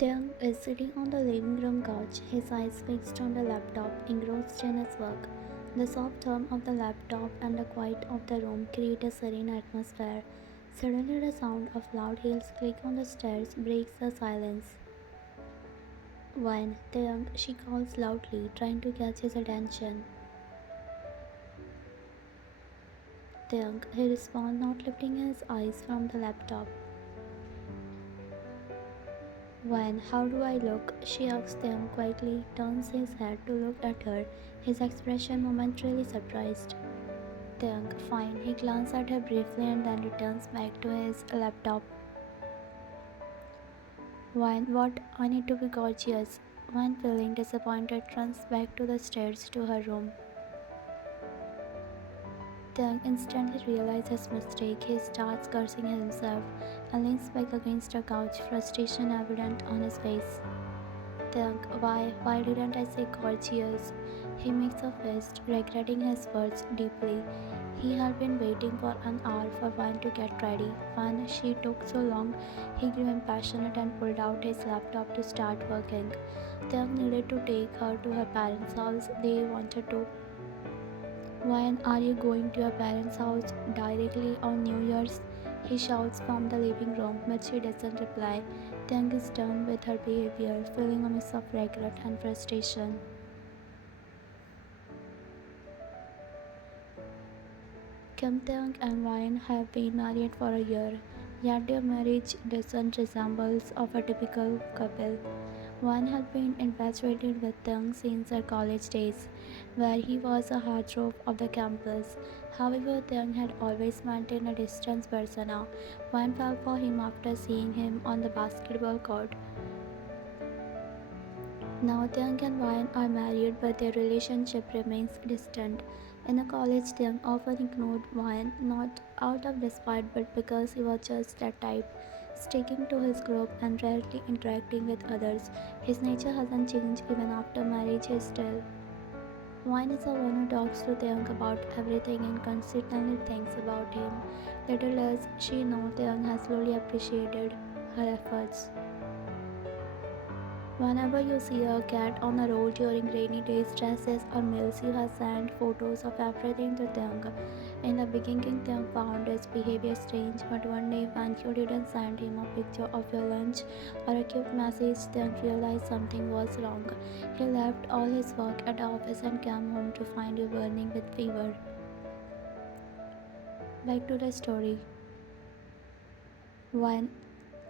Taehyung is sitting on the living room couch, his eyes fixed on the laptop, engrossed in his work. The soft hum of the laptop and the quiet of the room create a serene atmosphere. Suddenly, the sound of loud heels click on the stairs breaks the silence. When Taehyung, she calls loudly, trying to catch his attention. Taehyung, he responds, not lifting his eyes from the laptop. When, how do I look? She asks them quietly, turns his head to look at her, his expression momentarily surprised. Taehyung, fine. He glances at her briefly and then returns back to his laptop. When, what? I need to be gorgeous. When feeling disappointed, runs back to the stairs to her room. Taehyung instantly realizes his mistake. He starts cursing himself and leans back against the couch, frustration evident on his face. Taehyung, why didn't I say gorgeous? He makes a fist, regretting his words deeply. He had been waiting for an hour for Van to get ready. When she took so long, he grew impassioned and pulled out his laptop to start working. Taehyung needed to take her to her parents' house. They wanted to. When are you going to your parents' house? Directly on New Year's? He shouts from the living room, but she doesn't reply. Taehyung is done with her behavior, feeling a mix of regret and frustration. Kim Taehyung and Ryan have been married for a year, yet their marriage doesn't resemble of a typical couple. Ryan had been infatuated with Taehyung since their college days, where he was a heartthrob of the campus. However, Taehyung had always maintained a distance persona. Ryan fell for him after seeing him on the basketball court. Now Taehyung and Ryan are married, but their relationship remains distant. In the college, Taehyung often ignored Ryan, not out of despite but because he was just that type, sticking to his group and rarely interacting with others. His nature hasn't changed even after marriage. He still. Ryan is the one who talks to Taehyung about everything and consistently thinks about him. Little does she know Taehyung has slowly appreciated her efforts. Whenever you see a cat on the road during rainy days, dresses or meals, you have sent photos of everything to Taehyung. In the beginning, Taehyung found his behavior strange, but one day when you didn't send him a picture of your lunch or a cute message, Taehyung realized something was wrong. He left all his work at the office and came home to find you burning with fever. Back to the story. When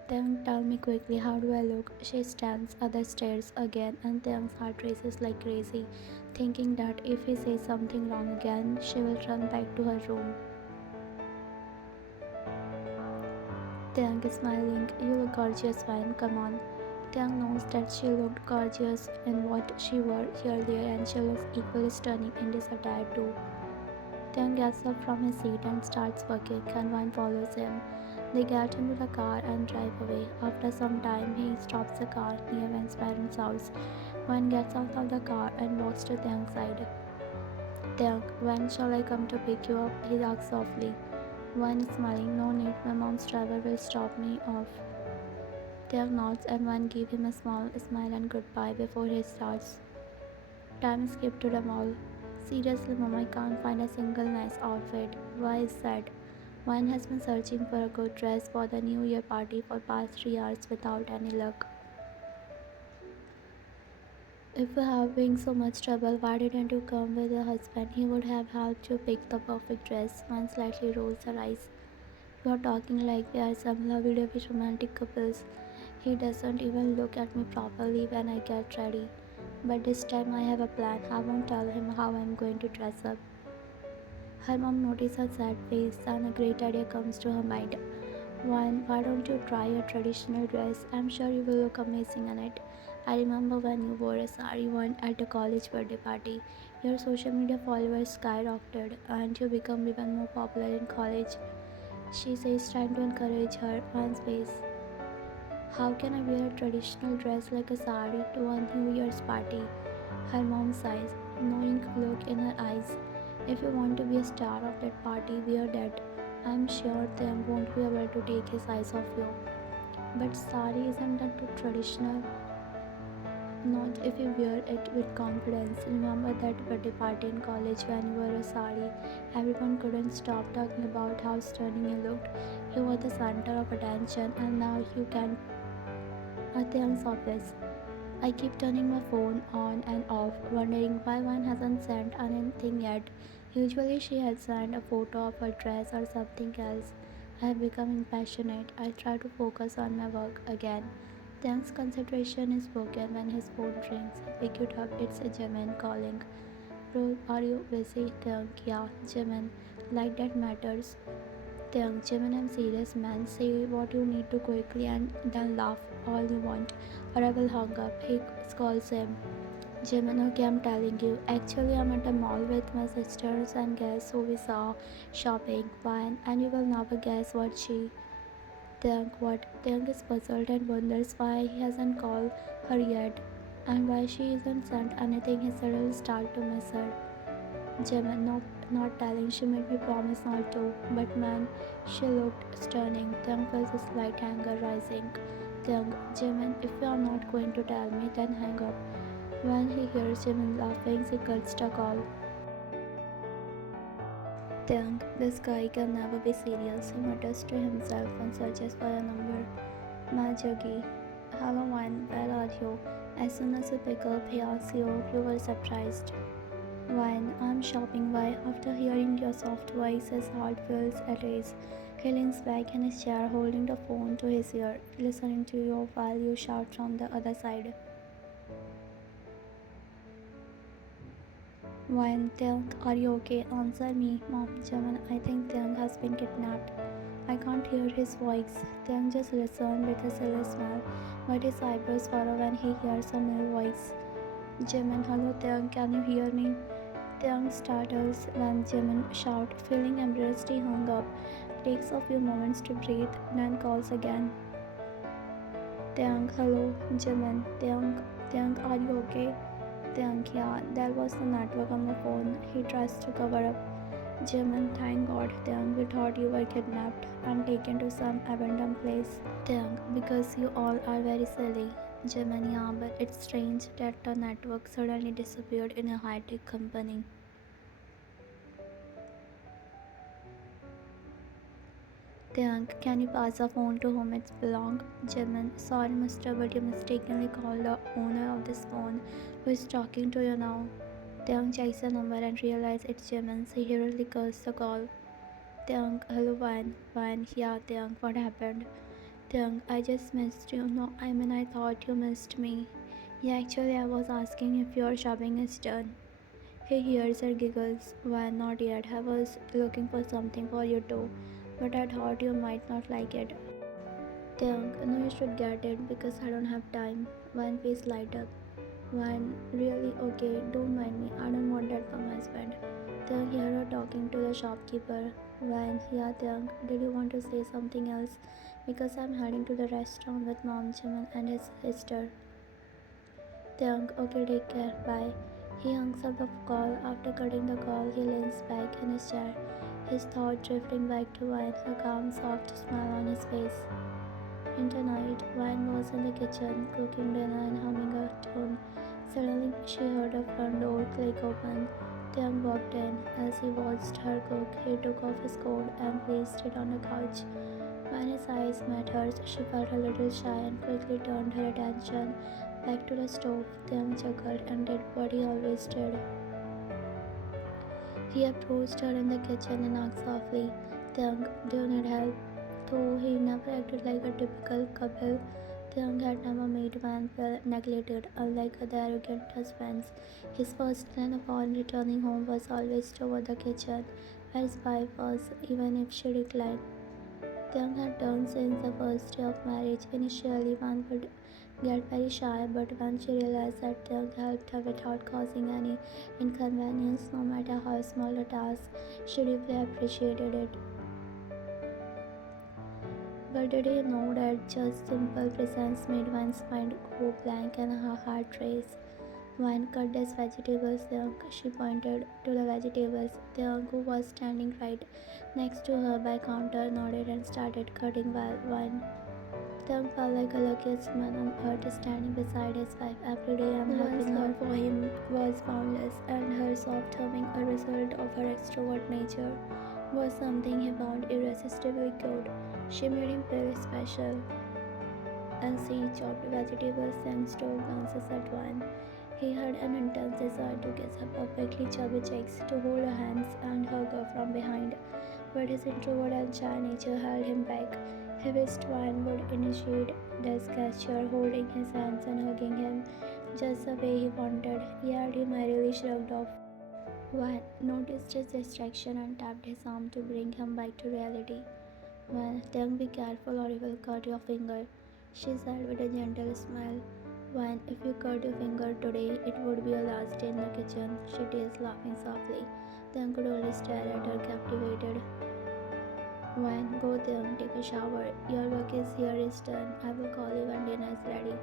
Taehyung, tell me quickly, how do I look? She stands at the stairs again, and Taehyung's heart races like crazy, thinking that if he says something wrong again, she will run back to her room. Taehyung is smiling. You look gorgeous, fine, come on. Taehyung knows that she looked gorgeous in what she wore earlier, and she looks equally stunning in this attire too. Taehyung gets up from his seat and starts working, and Vine follows him. They get into the car and drive away. After some time, he stops the car near Van's parents' house. Van gets out of the car and walks to Taehyung's side. Taehyung, when shall I come to pick you up? He asks softly. Van is smiling. No need, my mom's driver will stop me off. Taehyung nods and Van gives him a small smile and goodbye before he starts. Time skipped to the mall. Seriously, mom, I can't find a single nice outfit. Why is that? One has been searching for a good dress for the New Year party for past 3 hours without any luck. If you have been so much trouble, why didn't you come with your husband? He would have helped you pick the perfect dress. One slightly rolls her eyes. You are talking like we are some lovey-dovey romantic couples. He doesn't even look at me properly when I get ready. But this time I have a plan. I won't tell him how I'm going to dress up. Her mom notices her sad face and a great idea comes to her mind. Why don't you try a traditional dress? I'm sure you will look amazing in it. I remember when you wore a sari one at the college birthday party. Your social media followers skyrocketed and you become even more popular in college. She says, trying to encourage her One's face. How can I wear a traditional dress like a sari to a New Year's party? Her mom sighs, knowing look in her eyes. If you want to be a star of that party, wear that. I'm sure Taehyung won't be able to take his eyes off you. But sari isn't that too traditional. Not if you wear it with confidence. Remember that birthday party in college when you wore a sari? Everyone couldn't stop talking about how stunning you looked. You were the center of attention, and now you can at Taehyung's office. I keep turning my phone on and off, wondering why one hasn't sent anything yet. Usually, she has sent a photo of her dress or something else. I have become impassionate. I try to focus on my work again. Taehyung's concentration is broken when his phone rings. I pick it up, it's a Jimin calling. Bro, are you busy? Taehyung, yeah, Jimin. Like that matters. Taehyung, Jimin, I'm serious, man. Say what you need to quickly and then laugh all you want, or I will hang up. He calls him. Jimin, okay, I'm telling you. Actually, I'm at the mall with my sisters and guess who we saw shopping. Fine, and you will never guess what she. Taehyung, what? Taehyung is puzzled and wonders why he hasn't called her yet and why she hasn't sent anything. He suddenly starts to miss her. Jimin, not telling. She made me promise not to. But man, she looked stunning. Taehyung felt a slight anger rising. Taehyung, Jimin, if you are not going to tell me, then hang up. When he hears Jimin laughing, he cuts the call. Taehyung, this guy can never be serious. He mutters to himself and searches for a number. Majagi. Hello, Wine, where are you? As soon as you pick up, he asks you. You were surprised. Wine, I'm shopping. Why? After hearing your soft voice, his heart feels at ease. He leans back in his chair, holding the phone to his ear, listening to you while you shout from the other side. Wine, Taehyung, are you okay? Answer me, Mom. Jaman, I think Taehyung has been kidnapped. I can't hear his voice. Taehyung just listens with a silly smile, but his eyebrows furrow when he hears a male voice. Jamin, hello Taehyung, can you hear me? Taehyung startles when Jamin shouts, feeling embarrassed he hung up, takes a few moments to breathe, then calls again. Taehyung, hello, Jamin. Taehyung, are you okay? Taehyung, yeah, there was the network on the phone. He tries to cover up. Jimin, thank God, Taehyung, we thought you were kidnapped and taken to some abandoned place. Taehyung, because you all are very silly. Jimin, yeah, but it's strange that the network suddenly disappeared in a high-tech company. Taehyung, can you pass the phone to whom it belongs? Jimin, sorry mister, but you mistakenly called the owner of this phone, who is talking to you now. Taehyung checks the number and realizes it's Jimin's. He hurriedly cuts the call. Taehyung, hello Van, yeah Taehyung, what happened? Taehyung, I just missed you. No, I mean I thought you missed me. Yeah, actually I was asking if your shopping is done. He hears her giggles. Why not yet? I was looking for something for you too, but I thought you might not like it. Taehyung, no, you should get it because I don't have time. One face light up. One, really? Okay, don't mind me. I don't want that from my husband. Taehyung hear her talking to the shopkeeper. One, yeah, Taehyung, did you want to say something else? Because I'm heading to the restaurant with Mom Jimin and his sister. Taehyung, okay, take care. Bye. He hangs up the call. After cutting the call, he leans back in his chair, his thought drifting back to Wine, a calm, soft smile on his face. Into night, Wine was in the kitchen, cooking dinner and humming a tune. Suddenly, she heard a front door click open. Taehyung walked in. As he watched her cook, he took off his coat and placed it on the couch. When his eyes met hers, she felt a little shy and quickly turned her attention back to the stove. Taehyung chuckled and did what he always did. He approached her in the kitchen and asked softly, Taehyung, do you need help? Though he never acted like a typical couple, Taehyung had never made man feel neglected, unlike other arrogant husbands. His first plan upon returning home was always toward the kitchen, where his wife was, even if she declined. Taehyung had done since the first day of marriage. Initially, one would get very shy, but when she realized that Taehyung helped her without causing any inconvenience, no matter how small the task, she deeply appreciated it. But did he know that just simple presence made one's mind go blank and her heart race? One cut these vegetables, Taehyung. She pointed to the vegetables. Taehyung, who was standing right next to her by counter, nodded and started cutting while one Taehyung felt like the luckiest man on earth standing beside his wife every day and helping her for him was boundless, and her soft humming, a result of her extrovert nature, was something he found irresistibly cute. She made him feel special, and she chopped vegetables and stole glances at Wan. He had an intense desire to kiss her perfectly chubby cheeks, to hold her hands and hug her from behind, but his introvert and shy nature held him back. He wished Wan would initiate this gesture, holding his hands and hugging him just the way he wanted, yet he merely shrugged off. Wan noticed his distraction and tapped his arm to bring him back to reality. Well, then be careful or you will cut your finger, she said with a gentle smile. Wan, if you cut your finger today, it would be your last day in the kitchen, she teased, laughing softly. Then could only stare at her, captivated. Wan, go then, take a shower. Your work is here is done. I will call you when dinner is ready,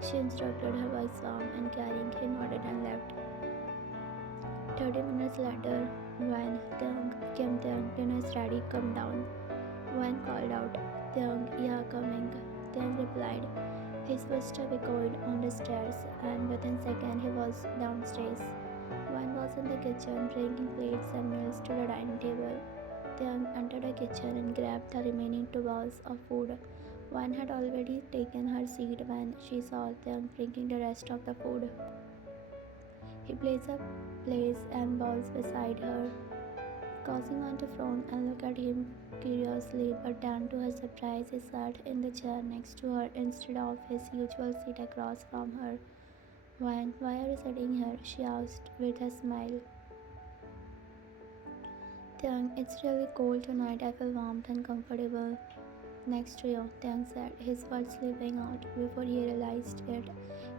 she instructed her by Sam, and carrying he nodded and left. 30 minutes later, Wan, Taehyung, Kim Taehyung, dinner is ready, come down. Wan called out, Taehyung, yeah, coming. Taehyung replied. His footsteps echoed on the stairs, and within a second he was downstairs. Wan was in the kitchen, bringing plates and meals to the dining table. Taehyung entered the kitchen and grabbed the remaining 2 bowls of food. Wan had already taken her seat when she saw Taehyung bringing the rest of the food. He placed up plates and bowls beside her, causing Wan to frown and look at him curiously, but then to her surprise he sat in the chair next to her instead of his usual seat across from her. Wan, why are you sitting here? She asked with a smile. Taehyung, it's really cold tonight. I feel warm and comfortable next to you, Taehyung said, his words slipping out before he realized it.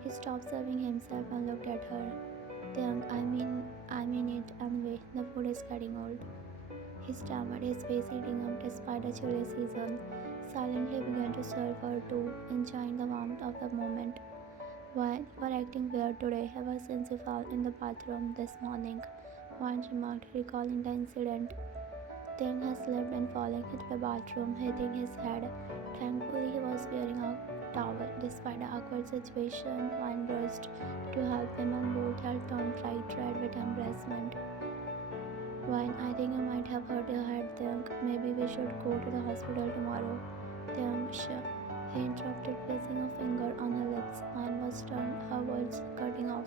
He stopped serving himself and looked at her. Taehyung, I mean it anyway. The food is getting old. He stammered, his face heating up despite the chilly season. Silently began to serve her too, enjoying the warmth of the moment. Why, you are acting weird today, ever since you fell in the bathroom this morning, Wan remarked, recalling the incident. Taehyung has slipped and fallen into the bathroom, hitting his head. Thankfully, he was wearing a towel. Despite the awkward situation, Wan rushed to help him, and both had turned bright red with embarrassment. Wan, I think you might have hurt your head, Taehyung. Maybe we should go to the hospital tomorrow. Taehyung, sure. He interrupted, placing a finger on her lips. Wan was stunned, her words cutting off.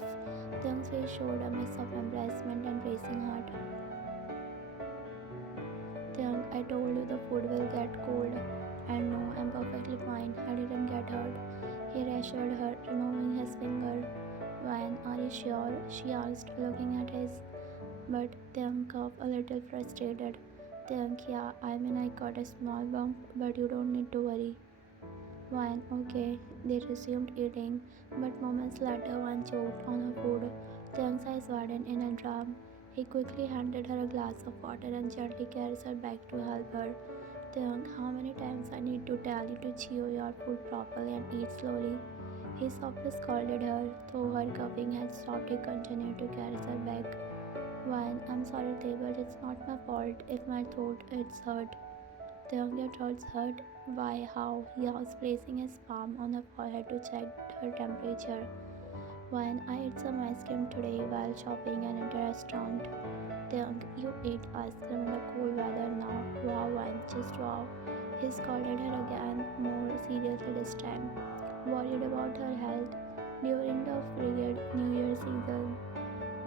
Taehyung's face showed a mix of embarrassment and racing heart. Taehyung, I told you the food will get cold. And no, I'm perfectly fine. I didn't get hurt. He reassured her, removing his finger. Wan, are you sure? She asked, looking at his. But Taehyung coughed, a little frustrated. Taehyung, yeah, I mean I got a small bump, but you don't need to worry. Wan, okay. They resumed eating, but moments later Wan choked on her food. Taehyung's eyes widened in a dram. He quickly handed her a glass of water and gently carried her back to help her. Taehyung, how many times I need to tell you to chew your food properly and eat slowly? He softly scolded her. Though her coughing had stopped, he continued to carry her back. Wan, I'm sorry, but it's not my fault if my throat is hurt. Taehyung, your throat's hurt? Why, how? He asked, placing his palm on her forehead to check her temperature. Wan, I ate some ice cream today while shopping and at a restaurant. Taehyung, you ate ice cream in the cold weather now. Wow, Wan, just wow. He scolded her again, more seriously this time. Worried about her health during the frigid New Year season.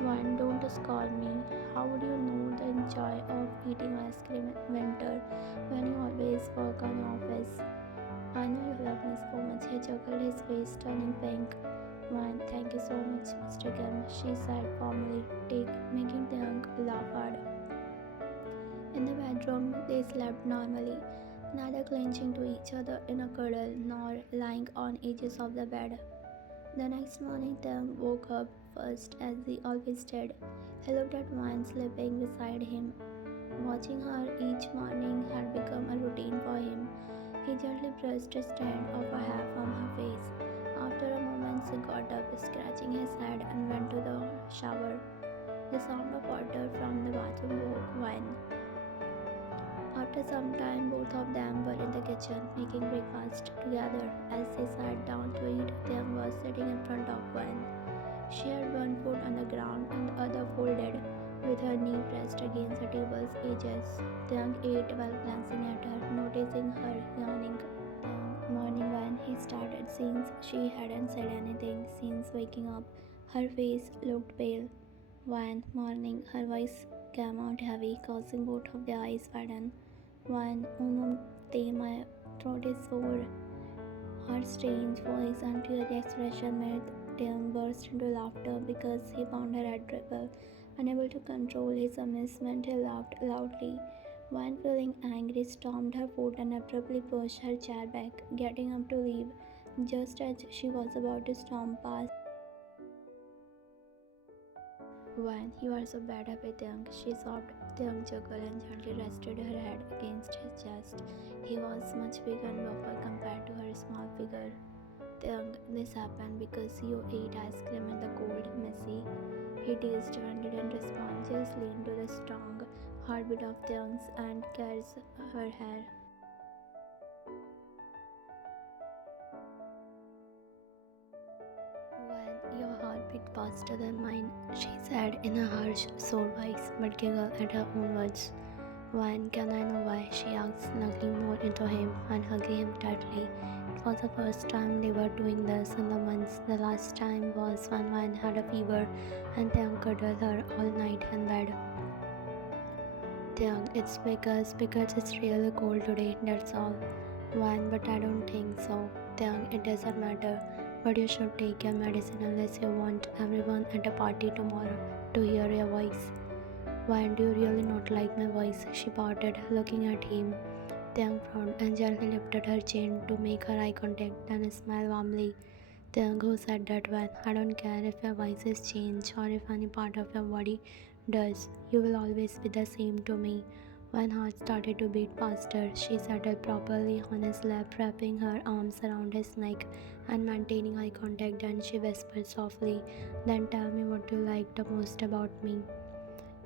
Wan, don't scold me. How would you know the joy of eating ice cream in winter when you always work on your office? I know you love me so much. He chuckled, his face turning pink. Wan, thank you so much, Mr. Kim, she said formally, making Taehyung laugh hard. In the bedroom, they slept normally, neither clinging to each other in a cuddle nor lying on edges of the bed. The next morning, Taehyung woke up first, as he always did. He looked at Wan sleeping beside him. Watching her each morning had become a routine for him. He gently brushed a strand of her hair from her face. After a moment, he got up, scratching his head, and went to the shower. The sound of water from the bathroom woke Wan. After some time, both of them were in the kitchen making breakfast together. As they sat down to eat, Taehyung was sitting in front of one. She had one foot on the ground and the other folded, with her knee pressed against the table's edges. Taehyung ate while glancing at her, noticing her yawning. The morning when he started since she hadn't said anything since waking up, her face looked pale. One morning, her voice came out heavy, causing both of their eyes widen. One, my throat is sore. Her strange voice and teary expression made Taehyung burst into laughter because he found her adorable. Unable to control his amusement, he laughed loudly. One, feeling angry, stomped her foot and abruptly pushed her chair back, getting up to leave. Just as she was about to storm past, when you are so bad at Taehyung, she sobbed. Taehyung chuckled and gently rested her head against his chest. He was much bigger and buffer compared to her small figure. Taehyung, this happened because you ate ice cream in the cold, Missy. He teased her and didn't respond, just leaned to the strong heartbeat of Taehyung's and caressed her hair. When your heart beat faster than mine, she said in a harsh, sore voice, but giggled at her own words. When can I know why? She asked, snuggling more into him and hugging him tightly. It was the first time they were doing this in the months. The last time was when Van had a fever and Taehyung cuddled her all night in bed. Taehyung, it's because it's really cold today, that's all. Van, but I don't think so. Taehyung, it doesn't matter. But you should take your medicine unless you want everyone at a party tomorrow to hear your voice. Why do you really not like my voice? She pouted, looking at him. Taehyung frowned and gently lifted her chin to make her eye contact, then smiled warmly. Taehyung, who said that when? I don't care if your voice is changed or if any part of your body does. You will always be the same to me. When heart started to beat faster, she settled properly on his lap, wrapping her arms around his neck and maintaining eye contact. Then she whispered softly, then tell me what you like the most about me.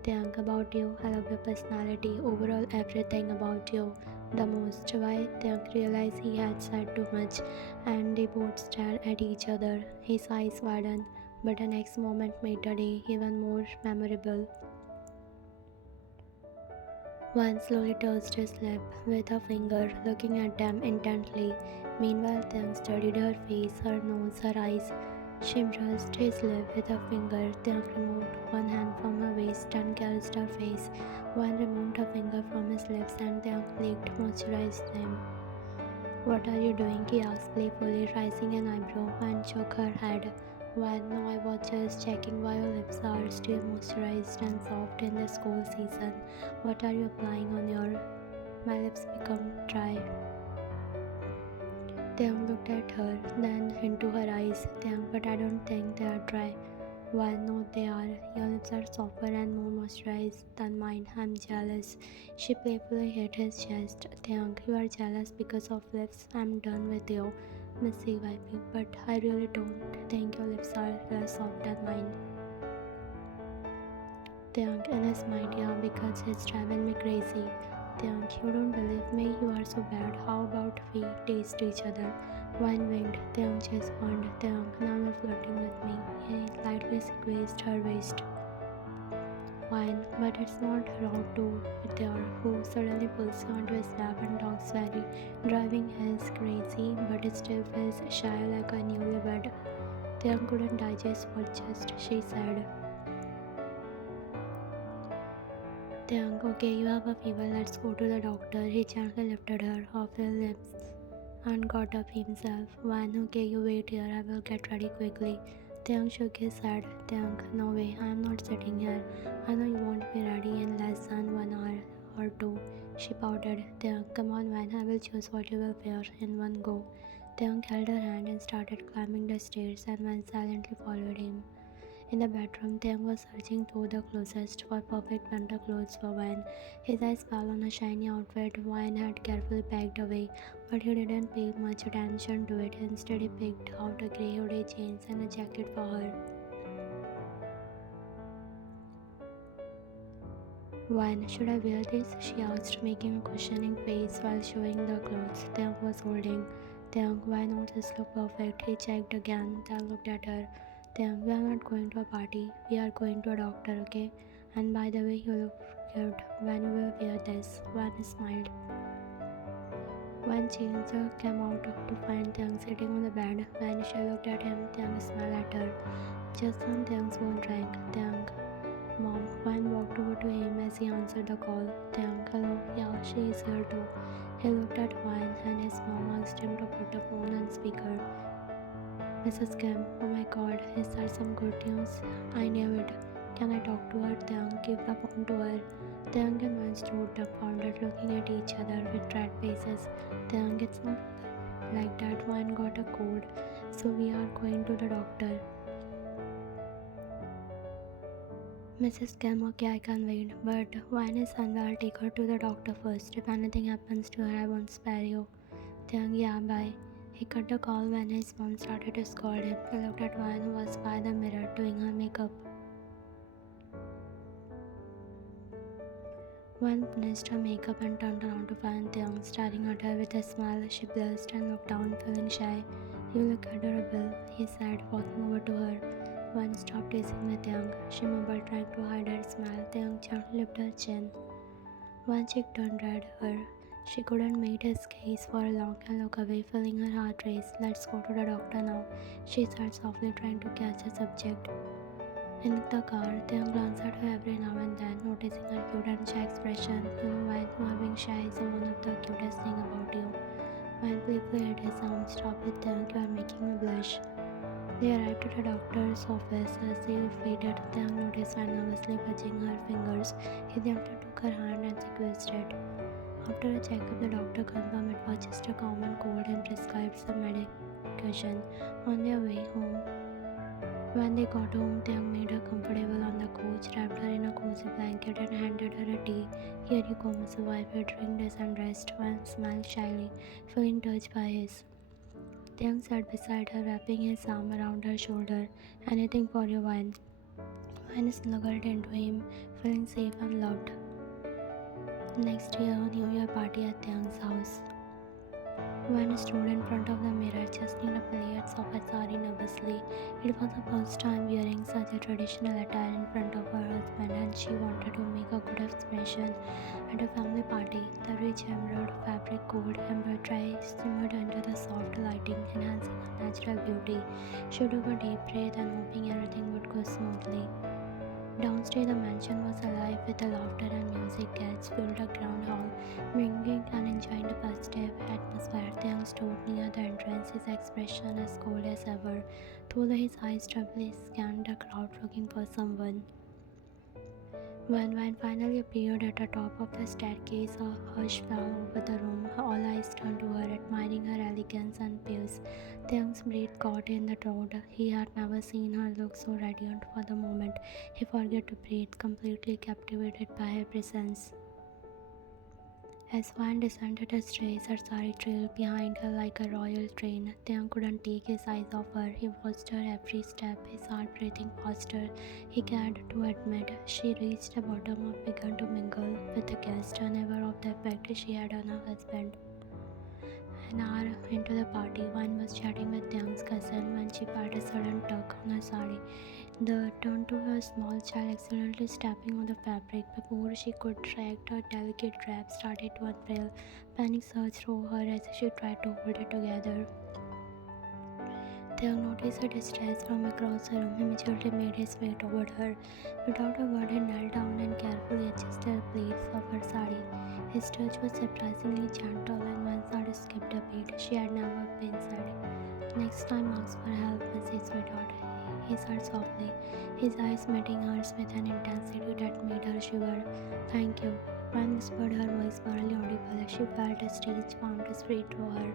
Taehyung, about you, I love your personality, overall everything about you the most. Why? Taehyung realized he had said too much, and they both stared at each other. His eyes widened, but the next moment made the day even more memorable. One slowly touched his lip with a finger, looking at them intently. Meanwhile, Taehyung studied her face, her nose, her eyes. She brushed his lip with a finger. Taehyung removed one hand from her waist and caressed her face. One removed her finger from his lips and Taehyung licked, moisturized them. What are you doing? He asked playfully, raising an eyebrow, and shook her head. Well, no, I was just checking why your lips are still moisturized and soft in this cold season. What are you applying on your? My lips become dry. Taehyung looked at her, then into her eyes. Taehyung, but I don't think they are dry. Well, no, they are. Your lips are softer and more moisturized than mine. I'm jealous. She playfully hit his chest. Taehyung, you are jealous because of lips. I'm done with you, Missy wiping, but I really don't think your lips are less soft than mine. Taehyung, in his mind, yeah, because it's driving me crazy. Taehyung, you don't believe me? You are so bad. How about we taste each other? One winked. Taehyung just warned. Taehyung, now you're flirting with me. He lightly squeezed her waist. Fine, but it's not wrong to Taehyung, who suddenly pulls you onto his lap and talks very, driving his crazy, but it still feels shy like a newlywed. Taehyung couldn't digest what just she said. Taehyung, okay, you have a fever, let's go to the doctor. He gently lifted her off his lips and got up himself. One, okay, you wait here, I will get ready quickly. Taehyung shook his head. Taehyung, no way, I am not sitting here. I know you won't be ready in less than 1 hour or two. She pouted. Taehyung, come on, Van, I will choose what you will wear in one go. Taehyung held her hand and started climbing the stairs, and Van silently followed him. In the bedroom, Taehyung was searching through the closest for perfect winter clothes for Van. His eyes fell on a shiny outfit Van had carefully packed away, but he didn't pay much attention to it. Instead, he picked out a grey hoodie, jeans, and a jacket for her. When should I wear this? She asked, making a questioning face while showing the clothes Taehyung was holding. Taehyung, why not this look perfect? He checked again. Taehyung looked at her. Taehyung, we are not going to a party. We are going to a doctor, okay? And by the way, you look good. When you will wear this? Wan smiled. Wan Changer came out to find Taehyung sitting on the bed. When she looked at him, Taehyung smiled at her. Just then Taehyung's phone rang. Taehyung, Mom. Wan walked over to him as he answered the call. Taehyung, hello. Yeah, she is here too. He looked at Wan and his mom asked him to put the phone on speaker. Mrs. Kim, oh my god, is there some good news? I knew it. Can I talk to her? Taehyung, give the phone to her. Taehyung and Wan stood dumbfounded, looking at each other with red faces. Taehyung, it's not like that. Wan got a cold, so we are going to the doctor. Mrs. Kim, okay, I can wait, but Wan is unwell. Take her to the doctor first. If anything happens to her, I won't spare you. Taehyung, yeah, bye. He cut the call when his mom started to scold him. He looked at Wan, who was by the mirror doing her makeup. Wan finished her makeup and turned around to find Taehyung staring at her with a smile. She blushed and looked down, feeling shy. You look adorable, he said, walking over to her. Wan stopped teasing with Taehyung. She mumbled, trying to hide her smile. Taehyung gently lifted her chin. Wan's cheek turned red. She couldn't meet his gaze for long and look away, feeling her heart race. Let's go to the doctor now, she said softly, trying to catch the subject. In the car, Taehyung glanced at her every now and then, noticing her cute and shy expression. You know, Wan, you are being shy is one of the cutest things about you. Wan playfully hit his arm. Stop it, Taehyung, you are making me blush. They arrived at the doctor's office. As they waited, Taehyung noticed Wan nervously budging her fingers. He gently took her hand and squeezed it. After a checkup, the doctor confirmed it was just a common cold and prescribed some medication. On their way home, when they got home, Taehyung made her comfortable on the couch, wrapped her in a cozy blanket, and handed her a tea. Here you go, Mrs. Wife, drink this and rest. Wan smiled shyly, feeling touched by his. Taehyung sat beside her, wrapping his arm around her shoulder. Anything for you, Wan. Wan snuggled into him, feeling safe and loved. Next year, New Year party at Taehyung's house. Wan stood in front of the mirror, adjusting the plaits of her sari nervously. It was the first time wearing such a traditional attire in front of her husband, and she wanted to make a good expression at a family party. The rich emerald fabric gold embroidery shimmered under the soft lighting, enhancing her natural beauty. She took a deep breath and hoping everything would go smoothly. Downstairs, the mansion was alive with the laughter and music. Guests filled the ground hall, mingling and enjoying the festive atmosphere. Taehyung stood near the entrance, his expression as cold as ever, though his eyes doubly scanned the crowd looking for someone. When Wan finally appeared at the top of the staircase, a hush fell over the room. All eyes turned to her, admiring her elegance and peace. Taehyung's breath caught in the throat. He had never seen her look so radiant for the moment. He forgot to breathe, completely captivated by her presence. As Wan descended the stairs, her sari trailed behind her like a royal train. Taehyung couldn't take his eyes off her. He watched her every step, his heart breathing faster. He had to admit, she reached the bottom and began to mingle with the guests, unaware of the effect she had on her husband. An hour into the party, Wan was chatting with Taehyung's cousin when she felt a sudden tug on her sari. The turned to her small child, accidentally stepping on the fabric. Before she could react, her delicate wrap started to unfurl. Panic surged through her as she tried to hold it together. Taehyung noticed her distress from across the room. He immediately made his way toward her. Without a word, he knelt down and carefully adjusted the pleats of her sari. His touch was surprisingly gentle, and Wan's heart skipped a beat. She had never been sad. Next time, ask for help, Mrs. Sweetheart, he said softly, his eyes meeting hers with an intensity that made her shiver. Thank you. Wan whispered, her voice barely audible. She felt a strange warmth spread through her.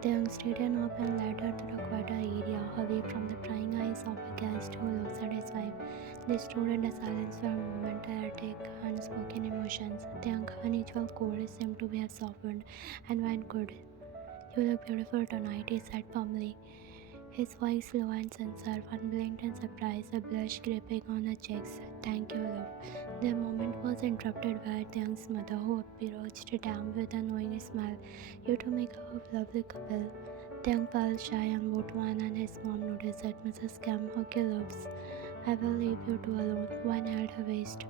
Taehyung straightened up and led her to the quieter area, away from the prying eyes of a guest who looks at his wife. They stood in the silence for a moment, erratic, unspoken emotions. Taehyung's unusual cold seemed to have softened, and Wan could. You look beautiful tonight, he said firmly. His voice low and sincere, one blinked in surprise, a blush gripping on her cheeks. Thank you, love. The moment was interrupted by Taehyung's mother, who approached Taehyung with a knowing smile. You two make a lovely couple. Taehyung felt shy and moved one, and his mom noticed that Mrs. Kim, okay, loves. I will leave you two alone. One held her waist.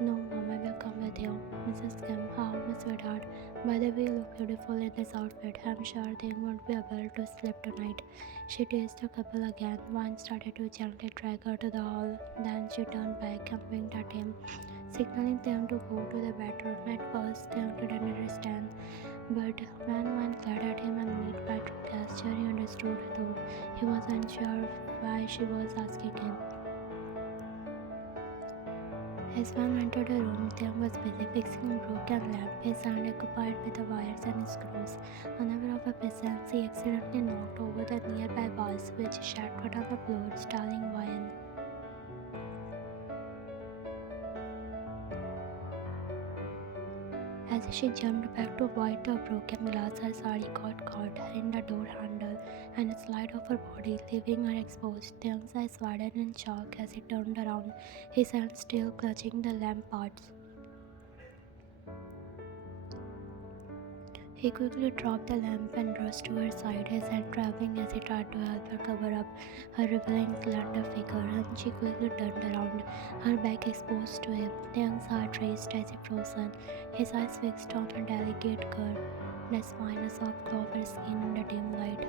No, Mom, I will come with you. Mrs. Kim, how, Miss Sweetheart? By the way, you look beautiful in this outfit. I'm sure they won't be able to sleep tonight. She teased the couple again. One started to gently drag her to the hall. Then she turned back and winked at him, signaling them to go to the bedroom. At first, they didn't understand. But when one glared at him and made bedroom gesture, he understood, though he wasn't sure why she was asking him. As Van entered the room, Taehyung was busy fixing a broken lamp, his hand occupied with the wires and screws. Unaware of her presence, he accidentally knocked over the nearby vase, which shattered on the floor, startling Ryan. As she jumped back to avoid the broken glass, her sari got caught in the door handle and slid off her body, leaving her exposed. Taehyung's eyes widened in shock as he turned around, his hand still clutching the lamp parts. He quickly dropped the lamp and rushed to her side, his hand trembling as he tried to help her cover up her revealing slender figure, and she quickly turned around, her back exposed to him. Taehyung's heart raced as he frozen, his eyes fixed on her delicate curve, the spine, a soft glow of her skin in the dim light.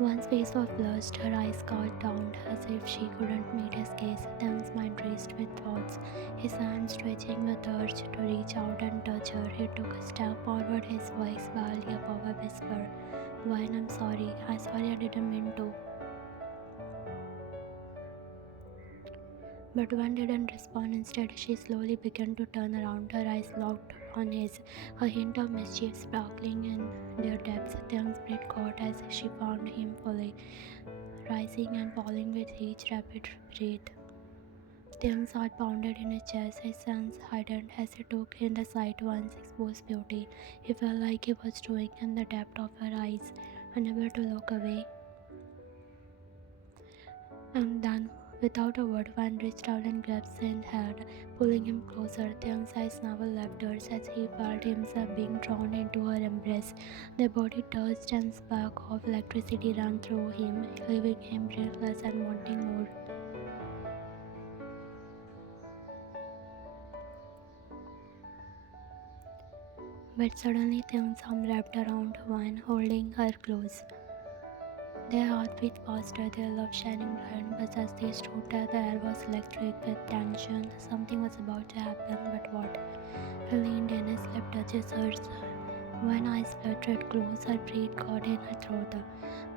One's face was flushed, her eyes scowled down as if she couldn't meet his gaze. Taehyung's mind raced with thoughts, his hand stretching with urge to reach out and touch her. He took a step forward, his voice barely above a whisper. Wine, I'm sorry. I'm sorry, I didn't mean to. But one didn't respond. Instead, she slowly began to turn around, her eyes locked on his, a hint of mischief sparkling in their depths. Taehyung's breath caught as she found him fully, rising and falling with each rapid breath. Taehyung's heart pounded in his chest, his sense heightened as he took in the sight once exposed beauty. He felt like he was drowning in the depth of her eyes, unable to look away. And then, without a word, Van reached out and grasped his hand, pulling him closer. Taehyung's eyes never left hers as he felt himself being drawn into her embrace. Their body touched and a spark of electricity ran through him, leaving him breathless and wanting more. But suddenly Taehyung's arm wrapped around Van, holding her close. Their heart beat faster, their love shining bright, but as they stood there, the air was electric with tension. Something was about to happen, but what? He leaned in, his lip touches hers. One eyes fluttered close, her breath caught in her throat.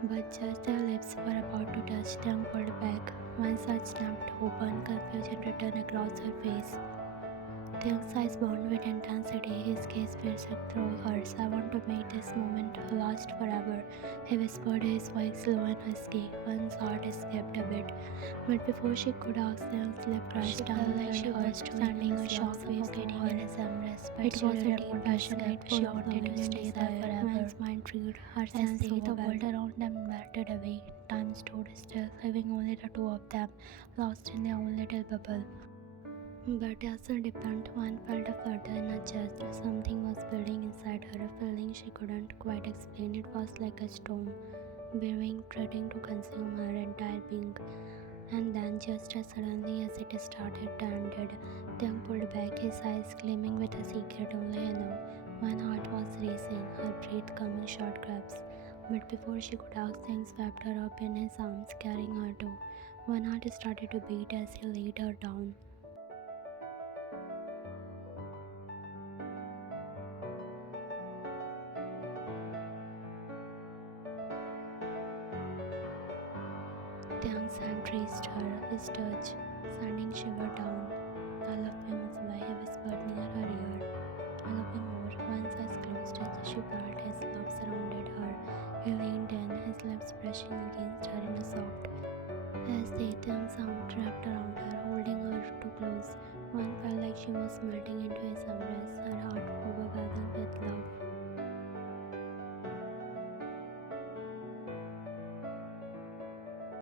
But just their lips were about to touch, Taehyung pulled back. One side snapped open, confusion written across her face. Taehyung's eyes burned with intensity, his gaze piercing through hers. I want to make this moment last forever, he whispered, his voice low and husky. One's heart escaped a bit, but before she could ask, Taehyung's lip crushed down like she was sending a shockwave through her. It was a deep, passionate, full of loving and desire. One's mind reeled, her sense the world around them melted away. Time stood still, leaving only the two of them, lost in their own little bubble. But as the deepened, one felt a flutter in her chest. Something was building inside her, a feeling she couldn't quite explain. It was like a storm, brewing, threatening to consume her entire being. And then, just as suddenly as it started to ended, Taehyung pulled back, his eyes gleaming with a secret only he knew. One heart was racing, her breath coming short grabs. But before she could ask, Taehyung swept her up in his arms, carrying her too. One heart started to beat as he laid her down. Taehyung's hand traced her, his touch sending shiver down. I love you, Muzwa, he whispered near her ear. I love you more. One's eyes closed as she felt his love surrounded her. He leaned in, his lips brushing against her in a soft. As Taehyung's arm wrapped around her, holding her too close, one felt like she was melting into his embrace, her heart overwhelming with love.